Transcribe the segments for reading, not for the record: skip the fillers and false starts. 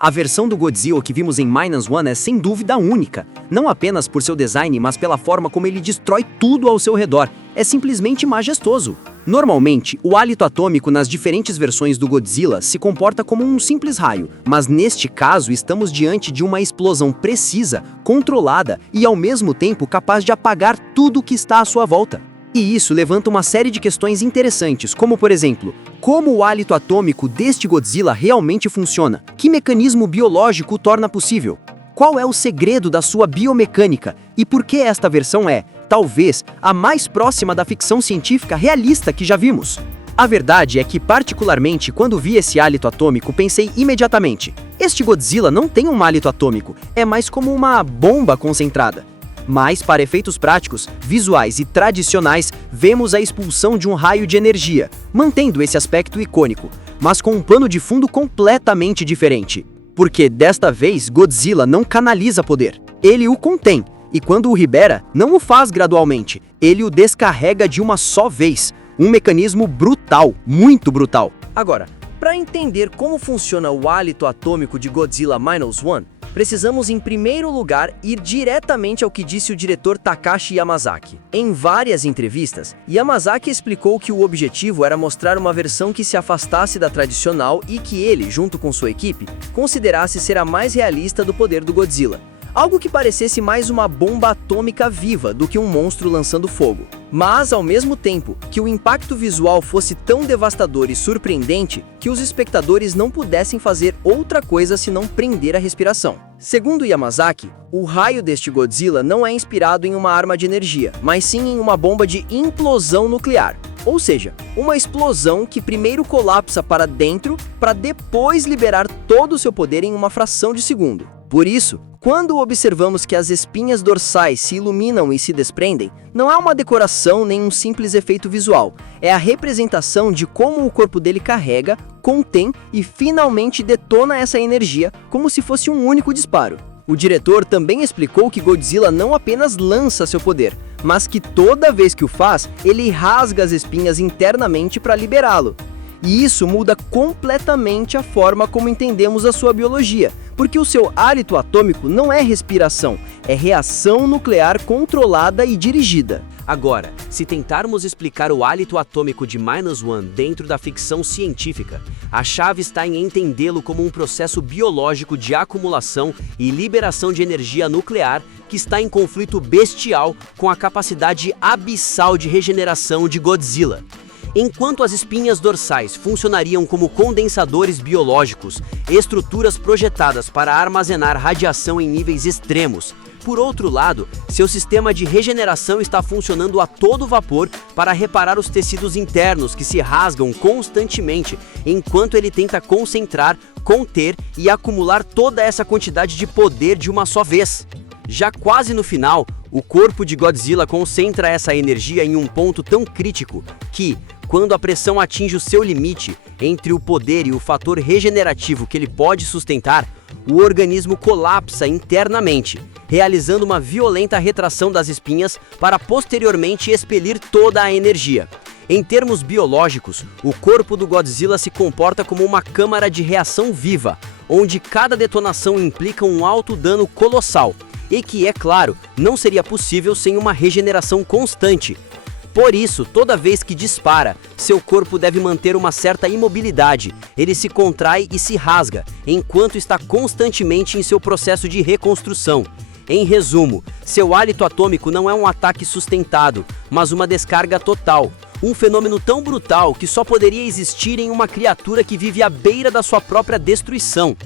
A versão do Godzilla que vimos em -1 é sem dúvida única, não apenas por seu design, mas pela forma como ele destrói tudo ao seu redor. É simplesmente majestoso. Normalmente, o hálito atômico nas diferentes versões do Godzilla se comporta como um simples raio, mas neste caso estamos diante de uma explosão precisa, controlada e ao mesmo tempo capaz de apagar tudo que está à sua volta. E isso levanta uma série de questões interessantes, como por exemplo, como o hálito atômico deste Godzilla realmente funciona? Que mecanismo biológico o torna possível? Qual é o segredo da sua biomecânica? E por que esta versão é, talvez, a mais próxima da ficção científica realista que já vimos? A verdade é que, particularmente, quando vi esse hálito atômico, pensei imediatamente: este Godzilla não tem um hálito atômico, é mais como uma bomba concentrada. Mas, para efeitos práticos, visuais e tradicionais, vemos a expulsão de um raio de energia, mantendo esse aspecto icônico, mas com um pano de fundo completamente diferente. Porque, desta vez, Godzilla não canaliza poder, ele o contém, e quando o libera, não o faz gradualmente, ele o descarrega de uma só vez. Um mecanismo brutal, muito brutal. Agora, para entender como funciona o hálito atômico de Godzilla -1, precisamos em primeiro lugar ir diretamente ao que disse o diretor Takashi Yamazaki. Em várias entrevistas, Yamazaki explicou que o objetivo era mostrar uma versão que se afastasse da tradicional e que ele, junto com sua equipe, considerasse ser a mais realista do poder do Godzilla. Algo que parecesse mais uma bomba atômica viva do que um monstro lançando fogo. Mas, ao mesmo tempo, que o impacto visual fosse tão devastador e surpreendente que os espectadores não pudessem fazer outra coisa senão prender a respiração. Segundo Yamazaki, o raio deste Godzilla não é inspirado em uma arma de energia, mas sim em uma bomba de implosão nuclear. Ou seja, uma explosão que primeiro colapsa para dentro para depois liberar todo o seu poder em uma fração de segundo. Por isso, quando observamos que as espinhas dorsais se iluminam e se desprendem, não é uma decoração nem um simples efeito visual, é a representação de como o corpo dele carrega, contém e finalmente detona essa energia como se fosse um único disparo. O diretor também explicou que Godzilla não apenas lança seu poder, mas que toda vez que o faz, ele rasga as espinhas internamente para liberá-lo. E isso muda completamente a forma como entendemos a sua biologia, porque o seu hálito atômico não é respiração, é reação nuclear controlada e dirigida. Agora, se tentarmos explicar o hálito atômico de -1 dentro da ficção científica, a chave está em entendê-lo como um processo biológico de acumulação e liberação de energia nuclear que está em conflito bestial com a capacidade abissal de regeneração de Godzilla. Enquanto as espinhas dorsais funcionariam como condensadores biológicos, estruturas projetadas para armazenar radiação em níveis extremos, por outro lado, seu sistema de regeneração está funcionando a todo vapor para reparar os tecidos internos que se rasgam constantemente, enquanto ele tenta concentrar, conter e acumular toda essa quantidade de poder de uma só vez. Já quase no final, o corpo de Godzilla concentra essa energia em um ponto tão crítico que, quando a pressão atinge o seu limite entre o poder e o fator regenerativo que ele pode sustentar, o organismo colapsa internamente, realizando uma violenta retração das espinhas para posteriormente expelir toda a energia. Em termos biológicos, o corpo do Godzilla se comporta como uma câmara de reação viva, onde cada detonação implica um alto dano colossal, e que, é claro, não seria possível sem uma regeneração constante. Por isso, toda vez que dispara, seu corpo deve manter uma certa imobilidade, ele se contrai e se rasga, enquanto está constantemente em seu processo de reconstrução. Em resumo, seu hálito atômico não é um ataque sustentado, mas uma descarga total. Um fenômeno tão brutal que só poderia existir em uma criatura que vive à beira da sua própria destruição.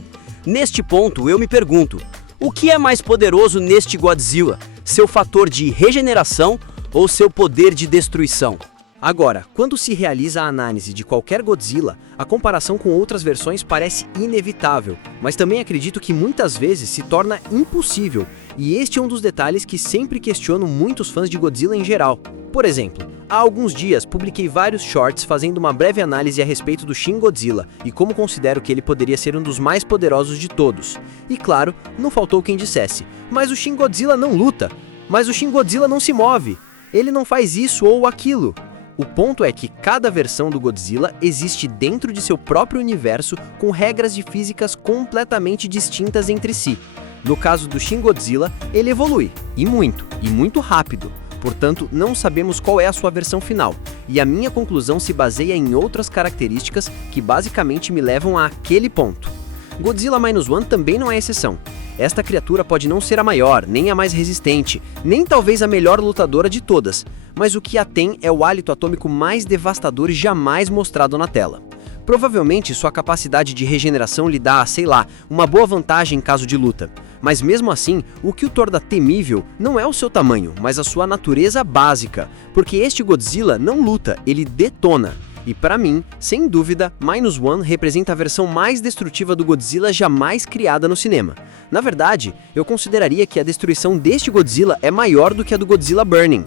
Neste ponto, eu me pergunto, o que é mais poderoso neste Godzilla? Seu fator de regeneração ou seu poder de destruição? Agora, quando se realiza a análise de qualquer Godzilla, a comparação com outras versões parece inevitável, mas também acredito que muitas vezes se torna impossível, e este é um dos detalhes que sempre questiono muitos fãs de Godzilla em geral. Por exemplo, há alguns dias publiquei vários shorts fazendo uma breve análise a respeito do Shin Godzilla e como considero que ele poderia ser um dos mais poderosos de todos. E claro, não faltou quem dissesse, mas o Shin Godzilla não luta, mas o Shin Godzilla não se move, ele não faz isso ou aquilo. O ponto é que cada versão do Godzilla existe dentro de seu próprio universo com regras de físicas completamente distintas entre si. No caso do Shin Godzilla, ele evolui, e muito rápido. Portanto, não sabemos qual é a sua versão final, e a minha conclusão se baseia em outras características que basicamente me levam àquele ponto. Godzilla Minus One também não é exceção. Esta criatura pode não ser a maior, nem a mais resistente, nem talvez a melhor lutadora de todas, mas o que a tem é o hálito atômico mais devastador jamais mostrado na tela. Provavelmente sua capacidade de regeneração lhe dá, sei lá, uma boa vantagem em caso de luta. Mas mesmo assim, o que o torna temível não é o seu tamanho, mas a sua natureza básica, porque este Godzilla não luta, ele detona. E para mim, sem dúvida, Minus One representa a versão mais destrutiva do Godzilla jamais criada no cinema. Na verdade, eu consideraria que a destruição deste Godzilla é maior do que a do Godzilla Burning.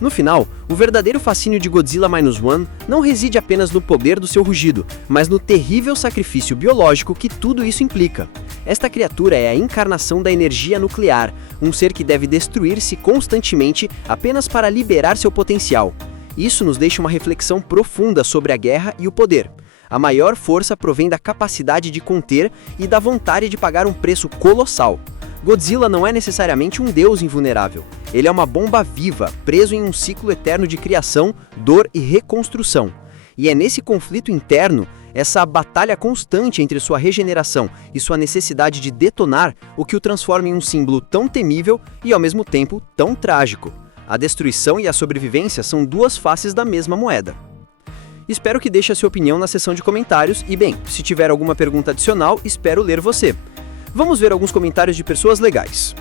No final, o verdadeiro fascínio de Godzilla Minus One não reside apenas no poder do seu rugido, mas no terrível sacrifício biológico que tudo isso implica. Esta criatura é a encarnação da energia nuclear, um ser que deve destruir-se constantemente apenas para liberar seu potencial. Isso nos deixa uma reflexão profunda sobre a guerra e o poder. A maior força provém da capacidade de conter e da vontade de pagar um preço colossal. Godzilla não é necessariamente um deus invulnerável. Ele é uma bomba viva, preso em um ciclo eterno de criação, dor e reconstrução. E é nesse conflito interno, essa batalha constante entre sua regeneração e sua necessidade de detonar, o que o transforma em um símbolo tão temível e, ao mesmo tempo, tão trágico. A destruição e a sobrevivência são duas faces da mesma moeda. Espero que deixe a sua opinião na seção de comentários e, bem, se tiver alguma pergunta adicional, espero ler você. Vamos ver alguns comentários de pessoas legais.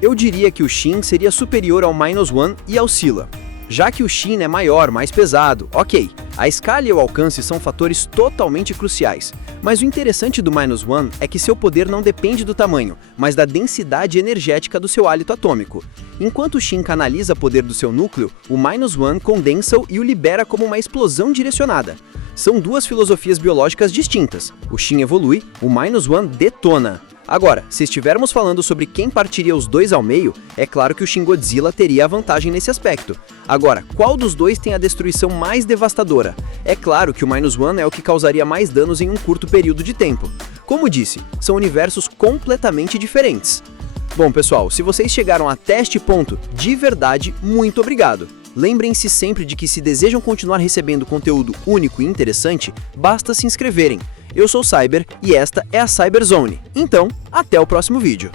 Eu diria que o Shin seria superior ao Minus One e ao Scylla. Já que o Shin é maior, mais pesado, ok. A escala e o alcance são fatores totalmente cruciais. Mas o interessante do Minus One é que seu poder não depende do tamanho, mas da densidade energética do seu hálito atômico. Enquanto o Shin canaliza poder do seu núcleo, o Minus One condensa-o e o libera como uma explosão direcionada. São duas filosofias biológicas distintas. O Shin evolui, o Minus One detona. Agora, se estivermos falando sobre quem partiria os dois ao meio, é claro que o Shin Godzilla teria a vantagem nesse aspecto. Agora, qual dos dois tem a destruição mais devastadora? É claro que o Minus One é o que causaria mais danos em um curto período de tempo. Como disse, são universos completamente diferentes. Bom, pessoal, se vocês chegaram até este ponto, de verdade, muito obrigado. Lembrem-se sempre de que se desejam continuar recebendo conteúdo único e interessante, basta se inscreverem. Eu sou o Cyber e esta é a Cyberzone. Então, até o próximo vídeo.